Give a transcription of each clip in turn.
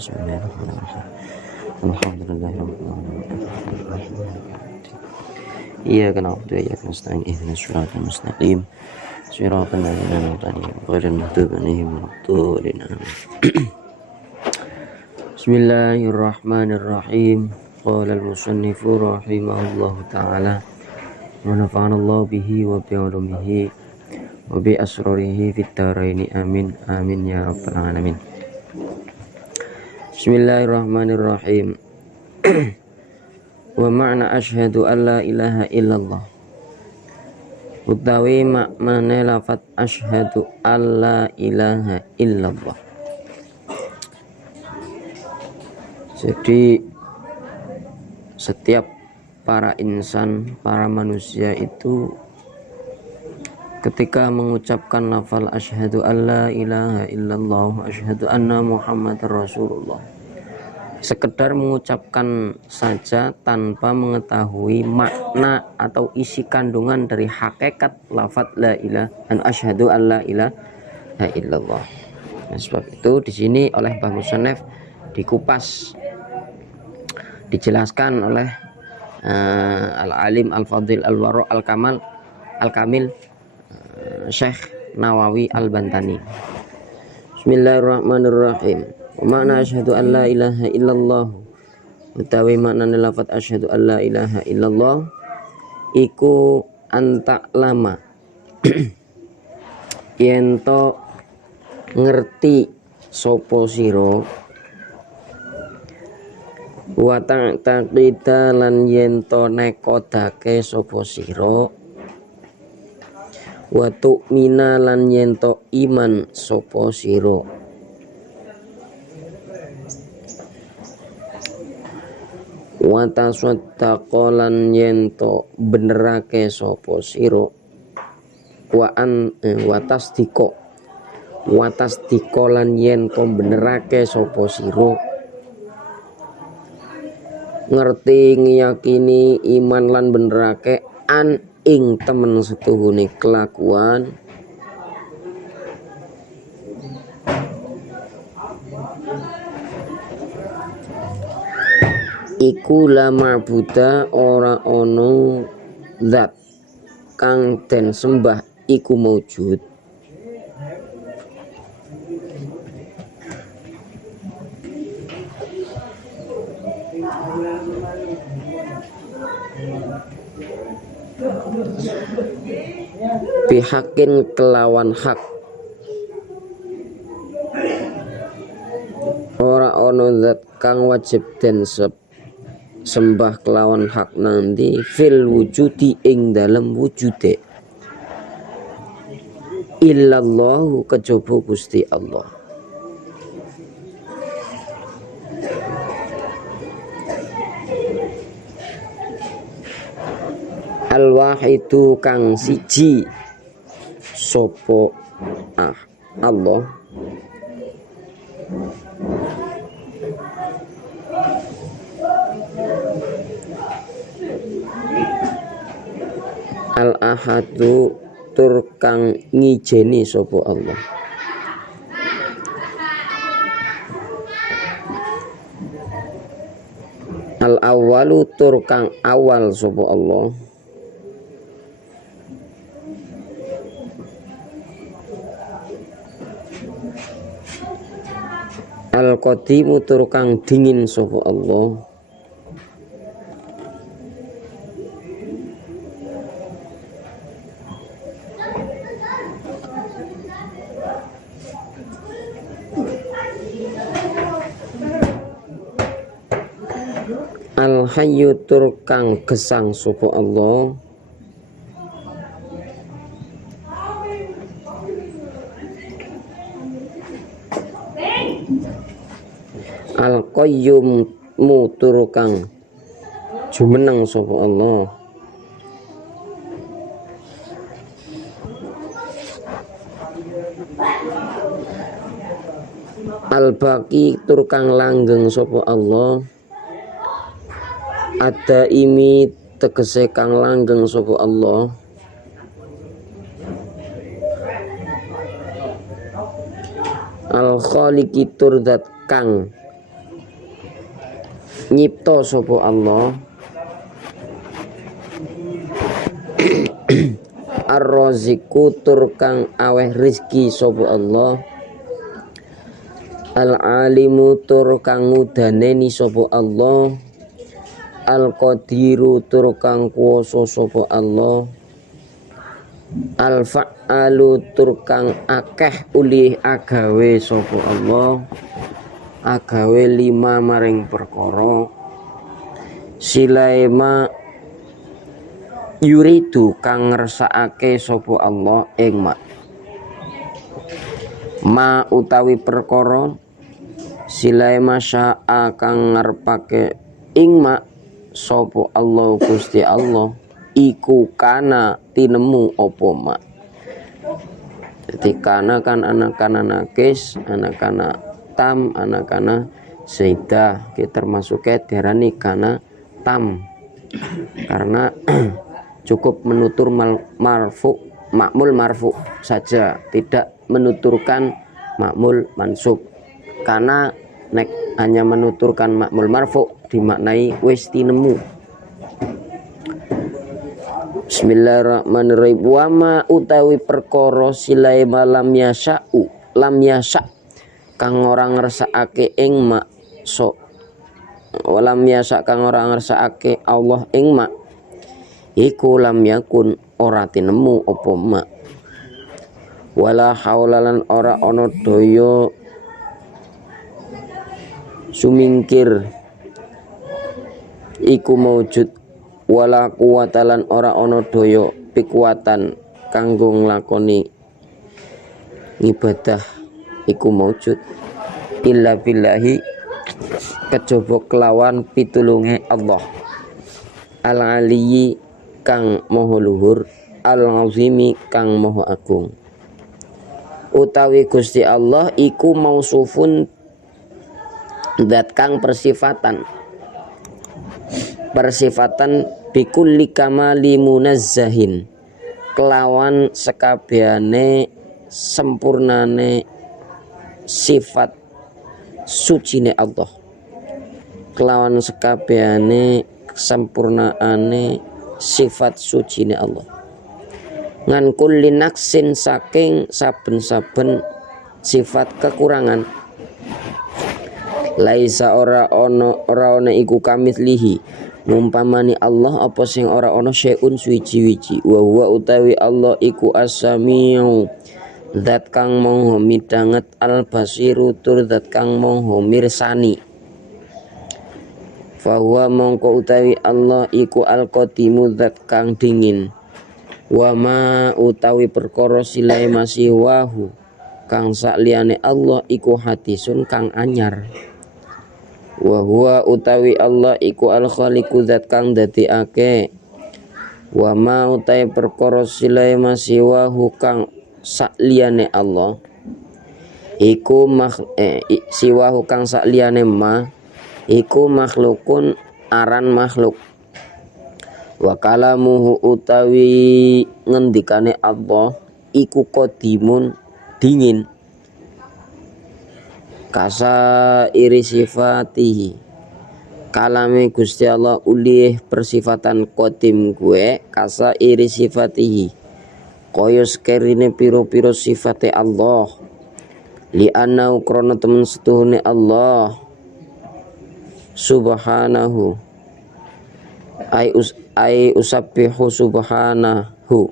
Bismillahirrahmanirrahim. Alhamdulillahirabbil alamin. Iyyaka na'budu wa iyyaka nasta'in. Ihdinas siratal mustaqim. Siratal ladzina an'amta 'alaihim ghairil maghdubi 'alaihim waladdallin. Bismillahirrahmanirrahim. Qala al-musannifu rahimahullahu ta'ala wa nafa'ana Allah bihi wa bi 'ulumihi wa bi asrarihi fid dharaini amin amin ya rabbal alamin. Bismillahirrahmanirrahim. Wa ma'na asyhadu an la ilaha illallah. Utawi maknane lafaz asyhadu an la ilaha illallah. Jadi setiap para insan, para manusia itu ketika mengucapkan lafal asyhadu an la ilaha illallah, asyhadu anna muhammadar rasulullah, sekedar mengucapkan saja tanpa mengetahui makna atau isi kandungan dari hakikat lafaz la ilaha an asyhadu an la ilaha illallah. Nah, sebab itu di sini oleh Mbah Musannef dikupas, dijelaskan oleh Al-Alim Al-Fadil Al-Wara Al-Kamal Al-Kamil Syekh Nawawi Al-Bantani. Bismillahirrahmanirrahim. Wa makna asyhadu an la ilaha illallah, utawi maknane lafaz asyhadu an la ilaha illallah iku anta lama yen to ngerti sapa sira, wa taqida lan yen to nekodake sapa sira, wa tu'mina lan yen to iman sapa sira, wa tasaddaqa lan yen to benerake sapa sira, wa tasdiqa lan yen to benerake sapa sira, ngerti ngiyakini iman lan benerake an ing temen setuhune kelakuan iku la ma'buda ora ono zat kang den sembah iku maujud bihakin kelawan hak, ora ono zat kang wajib den sembah kelawan hak nanti fil wujudi ing dalam wujude illallahu kejaba Gusti Allah. Al-wahidu kang siji sopo Allah, al-ahadu tur kang ngijeni sopo Allah, al-awwalu tur kang awal sopo Allah, al-qadimu tur kang dingin sapa Allah, al-hayyu tur kang gesang sapa Allah, al-qayyum tur kang jumeneng sapa Allah, al-baqi tur kang langgeng sapa Allah, ad-daimi tegese kang langgeng sapa Allah, al-khaliqi tur zat kang nyipta sapa Allah ar-raziqu tur kang aweh rizki sapa Allah al-alimu tur kang ngudaneni sapa Allah al-qadiru tur kang kuwasa sapa Allah al-fa'alu tur kang akeh ulih agawe sapa Allah agawe lima maring perkara silaima yuridu kang ngersakake sapa Allah ing ma utawi perkara silaima syaa kang ngarepake ing sapa Allah Gusti Allah iku kana tinemu apa jadi kana kan anak-anak nakis, anak-anak tam, anak-anak seidah kita termasuknya diarani kana tam karena cukup menutur makmul marfu saja, tidak menuturkan makmul mansub. Karena nek hanya menuturkan makmul marfu dimaknai wis tinemu. Bismillahirrahmanirrahim. Wa ma utawi perkara silai lam yasha kang ora ngersakake ing walam yasha kang ora ngersakake Allah ing iku lam yakun ora tinemu apa wala haulalan ora ana daya sumingkir iku maujud wala kuwatalan ora ana daya pikuwatan kanggo nglakoni ibadah iku maujud illa billahi kejaba kelawan pitulunge Allah al-aliyyi kang maha luhur al-azimi kang maha agung utawi Gusti Allah iku mausufun zat kang persifatan bikulli kamali munazzahin kelawan sekabehane sempurnane sifat sucine Allah kelawan sekabehane sempurnaane sifat sucine Allah ngan kulli naksin saking saben-saben sifat kekurangan laisa ora ana iku kamitslihi mumpamani Allah apa sing ora ana syai'un suwiji-wiji wa huwa utawi Allah iku as-sami'u zat kang maha midanget al-basiru tur zat kang maha mirsani fa huwa mongko utawi Allah iku al-qadimu zat kang dingin wa ma utawi perkara silai masih wahu kang sakliyane Allah iku hadisun kang anyar wa huwa utawi Allah iku al-khaliqu zat kang dadekake wa ma utawi perkara silai masih wahu kang sakliyane Allah iku siwahu kang sakliyane iku makhlukun aran makhluk wa kalamuhu utawi ngendikane Allah iku qadimun dingin kasa iri sifatihi kalame Gusti Allah ulih persifatan qadim gue kasa iri sifatihi kaya sekerine piro-piro sifate Allah li anna krana temen setuhune Allah subhanahu ai usabbihu subhanahu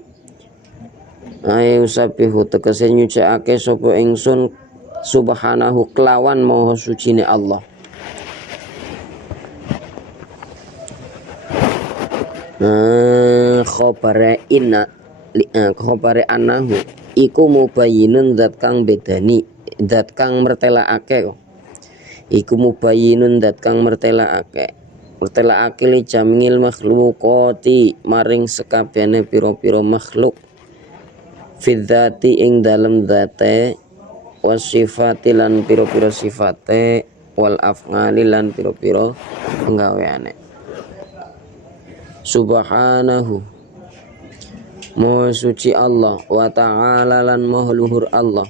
ai usabbihu tegese nyucikake sapa ingsun subhanahu kelawan maha sucine Allah khobare anahu iku mubayyinun zat kang bedani zat kang mertelaake iku mubayyinun zat kang mertelaake li jamil makhlukati maring sekabehane pira-pira makhluk fidzati ing dalem zate wasifati lan pira-pira sifate wal af'ali lan pira-pira penggaweane subhanahu maha suci Allah wa ta'ala lan maha luhur Allah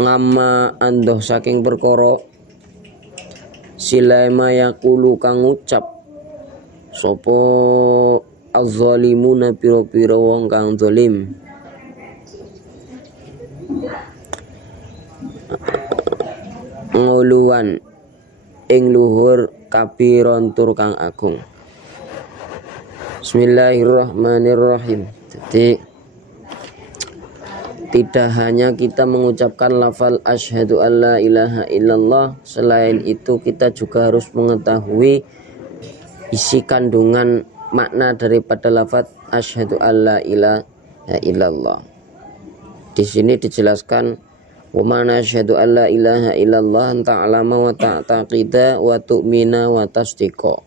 ngama andoh saking perkara silema yaqulu kang ngucap sapa az-zalimuna pira-pira wong kang zalim nguluwan ing luhur kabiron tur kang agung. Bismillahirrahmanirrahim. Jadi tidak hanya kita mengucapkan lafal asyhadu alla ilaha illallah, selain itu kita juga harus mengetahui isi kandungan makna daripada lafaz asyhadu alla ilaha illallah. Di sini dijelaskan wa mana asyhadu alla ilaha illallah ta'lama wa ta'taqida wa tu'mina wa tasdiqa.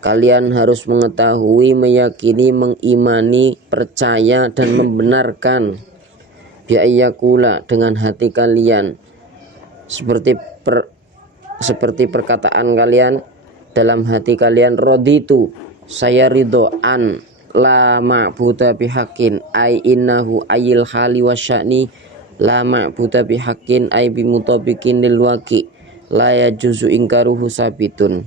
Kalian harus mengetahui, meyakini, mengimani, percaya dan membenarkan bi'ayyakula dengan hati kalian seperti perkataan kalian dalam hati kalian, raditu saya ridho an la ma'budu bihaqqin ay innahu ayil hali wasya'ni la ma'budu bihaqqin ay bimutabiqin lil waqi la yajuzu ingkaruhu sabitun.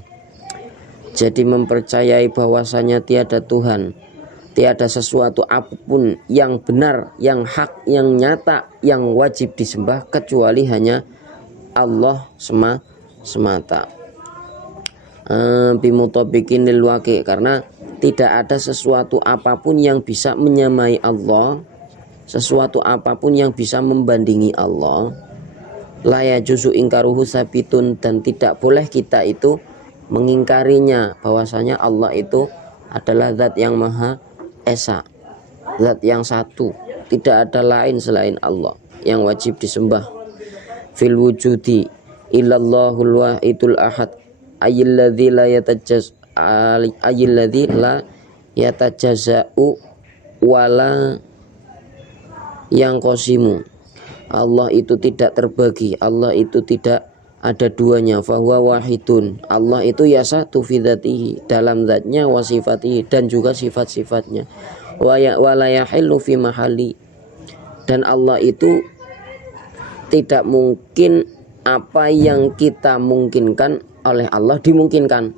Jadi mempercayai bahwasanya tiada Tuhan, tiada sesuatu apapun yang benar, yang hak, yang nyata, yang wajib disembah kecuali hanya Allah semata. Bimutabiqin lil waqi, karena tidak ada sesuatu apapun yang bisa menyamai Allah, sesuatu apapun yang bisa membandingi Allah. La yajuzu ingkaruhu sabitun, dan tidak boleh kita itu mengingkarinya, bahwasanya Allah itu adalah zat yang maha esa, zat yang satu, tidak ada lain selain Allah yang wajib disembah. Fil wujudi illallahul wahidul ahad ayyalladzi la yatajaza'u wala yang qasimu. Allah itu tidak terbagi, Allah itu tidak ada duanya, fahuwa wahidun. Allah itu ya satu fi dzatihi, dalam zatnya, wa sifatihi, dan juga sifat-sifatnya, wa la yahillu fi mahalli, dan Allah itu tidak mungkin apa yang kita mungkinkan oleh Allah dimungkinkan.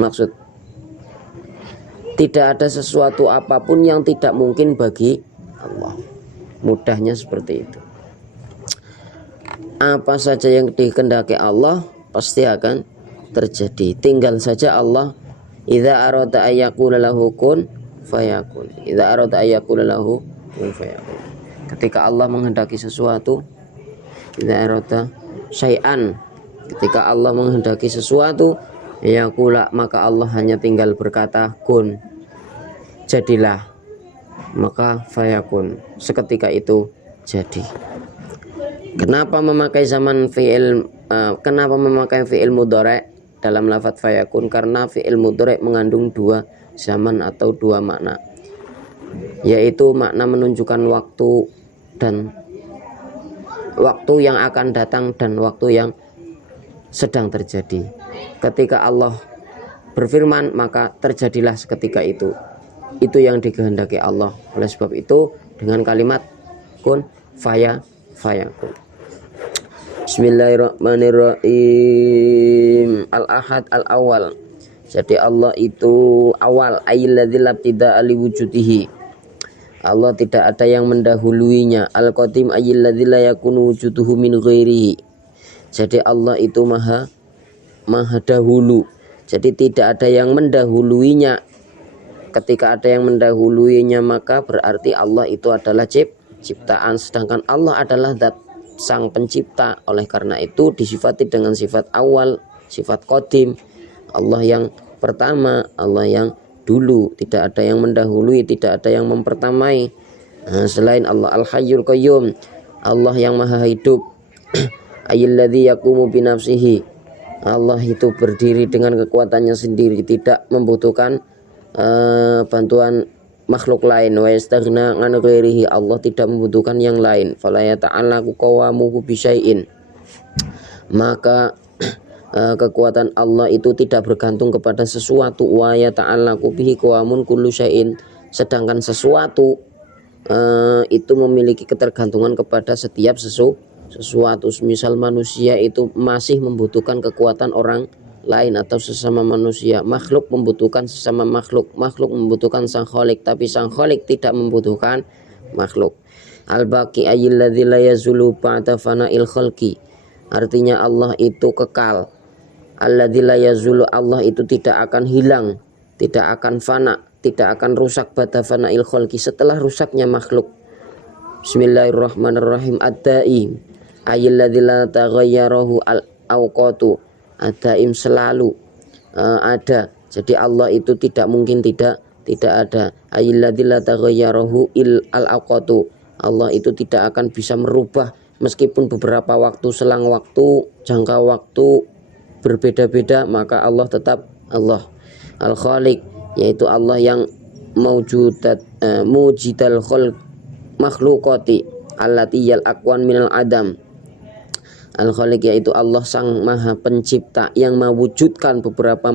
Maksud, tidak ada sesuatu apapun yang tidak mungkin bagi Allah. Mudahnya seperti itu. Apa saja yang dikehendaki Allah pasti akan terjadi. Tinggal saja Allah idza arada ayyakuna lahu kun fayakun. Idza arada ayyakuna lahu kun fayakun. Ketika Allah menghendaki sesuatu, idza arada syai'an, ketika Allah menghendaki sesuatu, yaqula, maka Allah hanya tinggal berkata kun, jadilah, maka fayakun, seketika itu jadi. Kenapa memakai zaman fi'il kenapa memakai fi'il mudhari' dalam lafaz fayakun? Karena fi'il mudhari' mengandung dua zaman atau dua makna, yaitu makna menunjukkan waktu dan waktu yang akan datang dan waktu yang sedang terjadi. Ketika Allah berfirman, maka terjadilah seketika itu. Itu yang dikehendaki Allah. Oleh sebab itu dengan kalimat kun fayakun. Bismillahirrahmanirrahim. Al-ahad al-awwal. Jadi Allah itu awal, ayyalladzi labtida'a li wujudihi. Allah tidak ada yang mendahuluinya. Al-qadim ayyalladzi la yakunu wujuduhu min ghairihi. Jadi Allah itu maha dahulu. Jadi tidak ada yang mendahuluinya. Ketika ada yang mendahuluinya, maka berarti Allah itu adalah ciptaan, sedangkan Allah adalah zat sang pencipta. Oleh karena itu disifati dengan sifat awal, sifat qadim. Allah yang pertama, Allah yang dulu, tidak ada yang mendahului, tidak ada yang mempertamai. Selain Allah. Al-hayyul qayyum, Allah yang maha hidup. Ayyalladzi yaqumu bi nafsihi, Allah itu berdiri dengan kekuatannya sendiri, tidak membutuhkan bantuan makhluk lain. Wa yastaghna an ghairihi, Allah tidak membutuhkan yang lain. Fala yata'allaqu qawamuhu bi syai'in, maka kekuatan Allah itu tidak bergantung kepada sesuatu. Wa yata'allaqu bihi qawamun kullu syai'in, sedangkan sesuatu itu memiliki ketergantungan kepada setiap sesuatu. Misal manusia itu masih membutuhkan kekuatan orang lain atau sesama manusia. Makhluk membutuhkan sesama makhluk. Makhluk membutuhkan sang kholik, tapi sang kholik tidak membutuhkan makhluk. Al-baqi ayyalladzi la yazulu ba'da fana'il khalqi. Artinya Allah itu kekal. Alladzi la yazulu, Allah itu tidak akan hilang, tidak akan fana, tidak akan rusak ba'da fana'il khalqi, setelah rusaknya makhluk. Bismillahirrahmanirrahim. Ad-da'i ayyalladzi la taghayyarahu al-awqatu. Ad-daim selalu ada. Jadi Allah itu tidak mungkin tidak ada. Ayyalladzi la taghayyarahu al-awqatu. Allah itu tidak akan bisa merubah meskipun beberapa waktu, selang waktu, jangka waktu berbeda-beda, maka Allah tetap Allah. Al-Khaliq, yaitu Allah yang mujidal khalq makhluqati allati yal aqwan minal adam. Al-Khaliq, yaitu Allah sang maha pencipta yang mewujudkan beberapa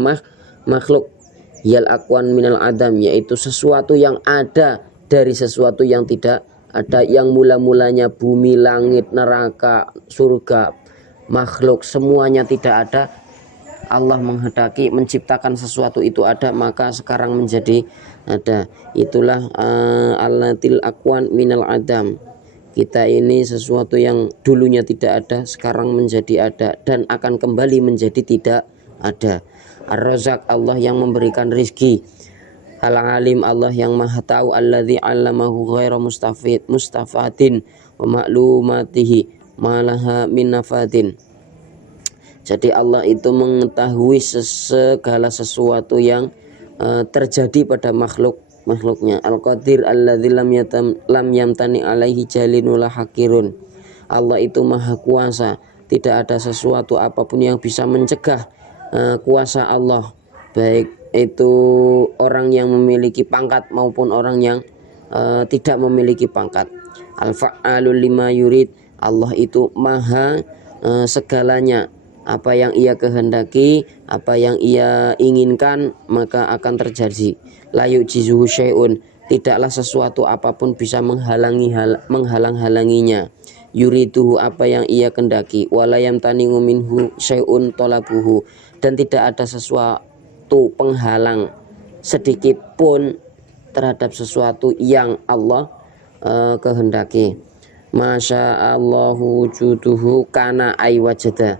makhluk. Yal aqwan minal adam, yaitu sesuatu yang ada dari sesuatu yang tidak ada, yang mula-mulanya bumi, langit, neraka, surga, makhluk semuanya tidak ada. Allah menghendaki menciptakan sesuatu itu ada, maka sekarang menjadi ada. Itulah allatil aqwan minal adam. Kita ini sesuatu yang dulunya tidak ada, sekarang menjadi ada, dan akan kembali menjadi tidak ada. Ar-Razzaq, Allah yang memberikan rizki. Al-Alim, Allah yang maha tahu. Alladzi 'allamahu ghaira mustafadin wa ma'lumatihi malaha min nafadin. Jadi Allah itu mengetahui segala sesuatu yang terjadi pada makhluknya. Al-Qadir alladzi lam yamtani alaihi jalin wala hakirun. Allah itu maha kuasa, tidak ada sesuatu apapun yang bisa mencegah kuasa Allah, baik itu orang yang memiliki pangkat maupun orang yang tidak memiliki pangkat. Al-Fa'alul lima yurid, Allah itu maha segalanya. Apa yang ia kehendaki, apa yang ia inginkan, maka akan terjadi. La yujizuhu syai'un, tidaklah sesuatu apapun bisa menghalang-halanginya. Yuriduhu, apa yang ia kendaki. Wala yamtani'u minhu syai'un talabuhu, dan tidak ada sesuatu penghalang sedikit pun terhadap sesuatu yang Allah kehendaki. Masya Allahu wujuduhu kana ay wajada.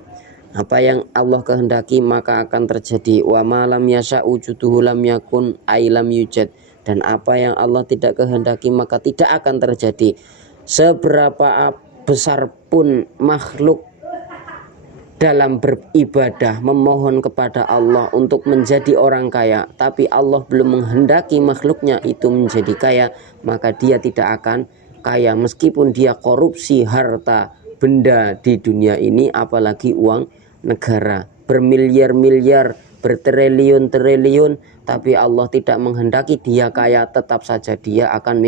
Apa yang Allah kehendaki maka akan terjadi. Wa ma lam yasha wujuduhu lam yakun ay lam yujad. Dan apa yang Allah tidak kehendaki maka tidak akan terjadi. Seberapa besar pun makhluk dalam beribadah memohon kepada Allah untuk menjadi orang kaya, tapi Allah belum menghendaki makhluknya itu menjadi kaya, maka dia tidak akan kaya. Meskipun dia korupsi harta benda di dunia ini, apalagi uang negara bermiliar-miliar, bertriliun-triliun, tapi Allah tidak menghendaki dia kaya, tetap saja dia akan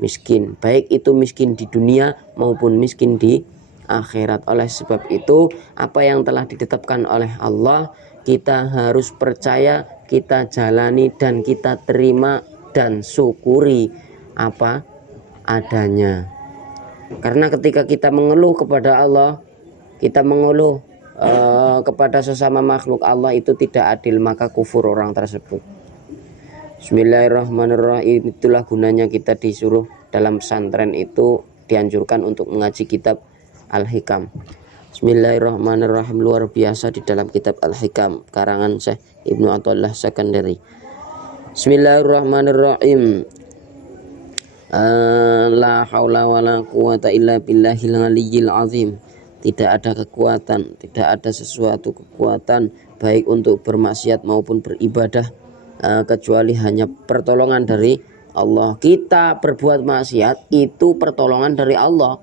miskin, baik itu miskin di dunia maupun miskin di akhirat. Oleh sebab itu, apa yang telah ditetapkan oleh Allah kita harus percaya, kita jalani, dan kita terima dan syukuri apa adanya. Karena ketika kita mengeluh kepada Allah, kita mengeluh kepada sesama makhluk Allah itu tidak adil, maka kufur orang tersebut. Bismillahirrahmanirrahim. Itulah gunanya kita disuruh dalam pesantren itu dianjurkan untuk mengaji kitab Al-Hikam. Bismillahirrahmanirrahim. Luar biasa di dalam kitab Al-Hikam karangan Syekh Ibnu Athaillah Sekandari. Bismillahirrahmanirrahim. La haula wala quwata illa billahil aliyyil azim. Tidak ada kekuatan, tidak ada sesuatu kekuatan baik untuk bermaksiat maupun beribadah kecuali hanya pertolongan dari Allah. Kita berbuat maksiat itu pertolongan dari Allah.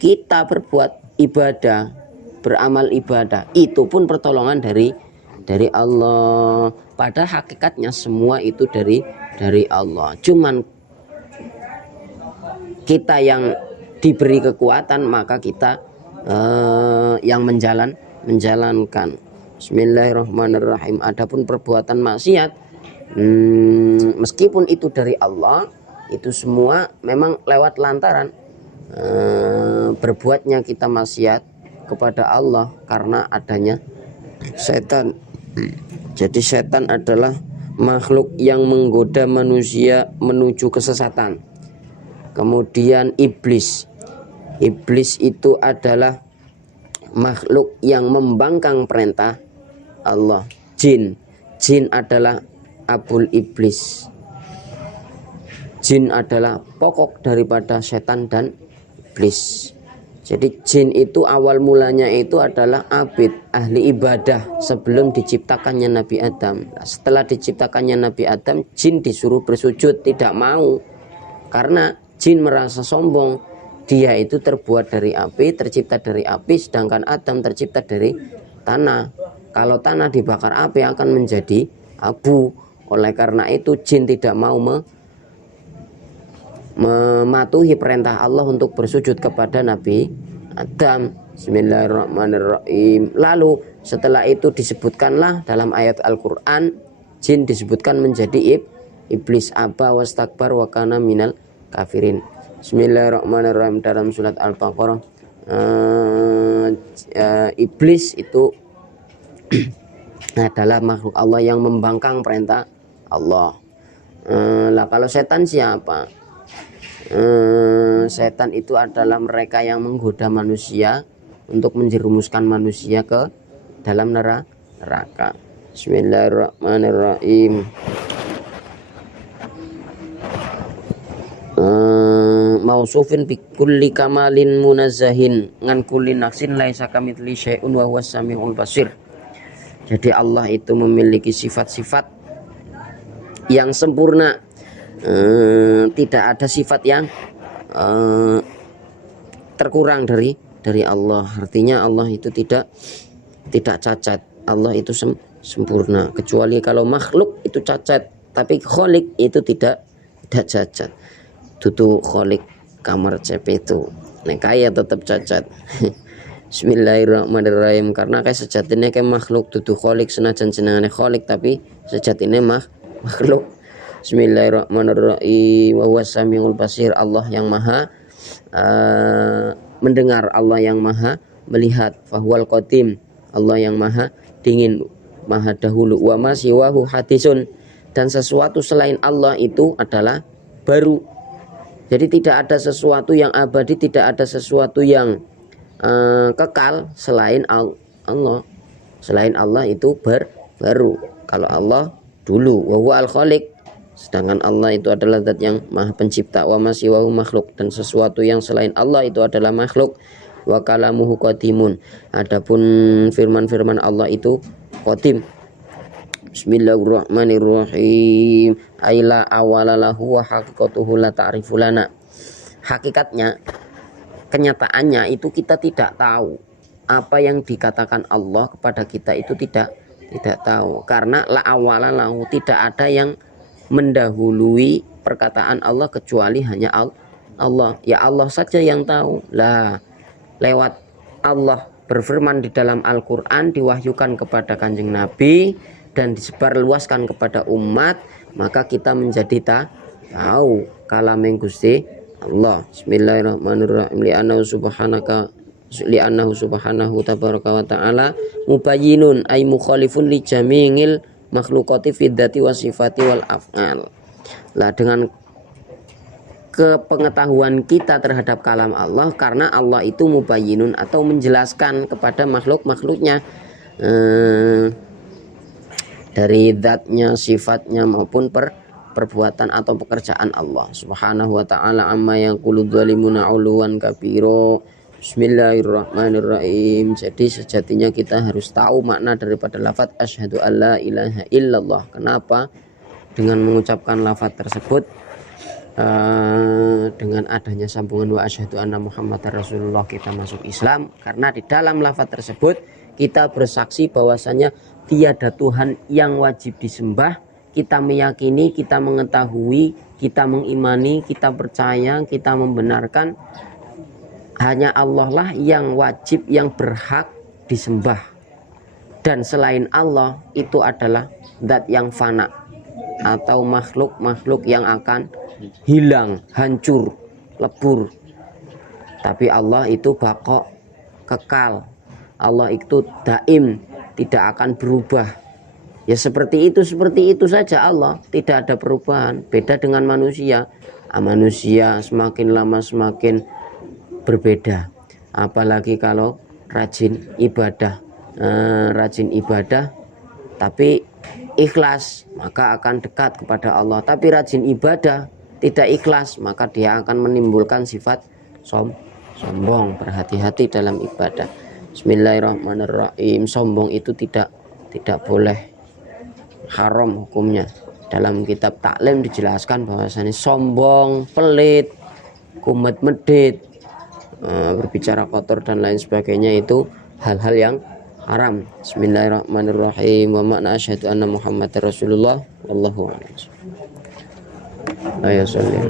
Kita berbuat ibadah, beramal ibadah, itu pun pertolongan dari Allah. Pada hakikatnya semua itu dari Allah. Cuman kita yang diberi kekuatan, maka kita yang menjalankan. Bismillahirrahmanirrahim. Adapun perbuatan maksiat, meskipun itu dari Allah, itu semua memang lewat lantaran berbuatnya kita maksiat kepada Allah karena adanya setan. Jadi setan adalah makhluk yang menggoda manusia menuju kesesatan. Kemudian iblis. Iblis itu adalah makhluk yang membangkang perintah Allah. Jin. Jin adalah abul iblis. Jin adalah pokok daripada setan dan iblis. Jadi jin itu awal mulanya itu adalah abid, ahli ibadah sebelum diciptakannya Nabi Adam. Setelah diciptakannya Nabi Adam, jin disuruh bersujud, tidak mau. Karena jin merasa sombong. Dia itu terbuat dari api, tercipta dari api, sedangkan Adam tercipta dari tanah. Kalau tanah dibakar api akan menjadi abu. Oleh karena itu jin tidak mau mematuhi perintah Allah untuk bersujud kepada Nabi Adam. Bismillahirrahmanirrahim. Lalu setelah itu disebutkanlah dalam ayat Al-Quran, jin disebutkan menjadi iblis, aba wastakbar wa kana minal kafirin. Bismillahirrahmanirrahim. Dalam surat Al-Baqarah, iblis itu adalah makhluk Allah yang membangkang perintah Allah. Lah kalau setan siapa? Setan itu adalah mereka yang menggoda manusia untuk menjerumuskan manusia ke dalam neraka. Bismillahirrahmanirrahim. Mausufin bi kulli kamalin munazzahin ngan kulli naqsin laisa kamitsli syai'un wa huwas samiul basir. Jadi Allah itu memiliki sifat-sifat yang sempurna. Tidak ada sifat yang terkurang dari Allah. Artinya Allah itu tidak cacat. Allah itu sempurna. Kecuali kalau makhluk itu cacat, tapi kholik itu tidak cacat. Tutu kholik kamar CP itu kaya tetap cacat. Bismillahirrahmanirrahim. Karena kayak sejatinya kayak makhluk tutu kholik, senajan jenengane kholik tapi sejatinya makhluk. Bismillahirrahmanirrahim. Wa huwas samiul basir. Allah yang maha mendengar, Allah yang maha melihat. Fahuwal qadim. Allah yang maha dingin, maha dahulu. Wa ma siwahu hadisun. Dan sesuatu selain Allah itu adalah baru. Jadi tidak ada sesuatu yang abadi, tidak ada sesuatu yang kekal selain Allah. Selain Allah itu baru. Kalau Allah dulu. Wa huwa al-khaliq. Sedangkan Allah itu adalah zat yang maha pencipta. Wa masiwahu makhluk. Dan sesuatu yang selain Allah itu adalah makhluk. Wa kalamuhu qadimun. Adapun firman-firman Allah itu qadim. Bismillahirrahmanirrahim. Aila awalalahu wa haqiqatuhu la ta'rifu lana. Hakikatnya, kenyataannya itu kita tidak tahu. Apa yang dikatakan Allah kepada kita itu tidak tahu. Karena la awalalahu, tidak ada yang mendahului perkataan Allah kecuali hanya Allah. Ya Allah saja yang tahu. Lah, lewat Allah berfirman di dalam Al-Quran, diwahyukan kepada Kanjeng Nabi dan disebarluaskan kepada umat, maka kita menjadi tahu kalam Gusti Allah. Bismillahirrahmanirrahim. Li'annahu subhanahu tabaraka wa ta'ala mubayyinun ay mukhalifun li jami'il makhlukati fiddati wa sifati wal af'al. Lah, dengan kepengetahuan kita terhadap kalam Allah, karena Allah itu mubayyinun atau menjelaskan kepada makhluk-makhluknya dari zatnya, sifatnya maupun perbuatan atau pekerjaan Allah subhanahu wa ta'ala amma yaqulu dhalimuna 'uluwan kabira. Bismillahirrahmanirrahim. Jadi sejatinya kita harus tahu makna daripada lafaz asyhadu alla ilaha illallah. Kenapa? Dengan mengucapkan lafaz tersebut, dengan adanya sambungan wa asyhadu anna muhammadar rasulullah, kita masuk Islam. Karena di dalam lafaz tersebut kita bersaksi bahwasanya tiada Tuhan yang wajib disembah. Kita meyakini, kita mengetahui, kita mengimani, kita percaya, kita membenarkan hanya Allah lah yang wajib, yang berhak disembah. Dan selain Allah itu adalah zat yang fana atau makhluk-makhluk yang akan hilang, hancur, lebur. Tapi Allah itu baqo, kekal. Allah itu daim, tidak akan berubah. Ya seperti itu saja Allah, tidak ada perubahan. Beda dengan manusia. Manusia semakin lama semakin berbeda. Apalagi kalau rajin ibadah, tapi ikhlas, maka akan dekat kepada Allah. Tapi rajin ibadah tidak ikhlas, maka dia akan menimbulkan sifat sombong. Berhati-hati dalam ibadah. Bismillahirrahmanirrahim. Sombong itu tidak boleh, haram hukumnya. Dalam kitab taklim dijelaskan bahwasanya sombong, pelit, kumet medit, berbicara kotor dan lain sebagainya itu hal-hal yang haram. Bismillahirrahmanirrahim. Wa makna asyhadu anna Muhammadar Rasulullah wallahu a'lam. Ayo salli.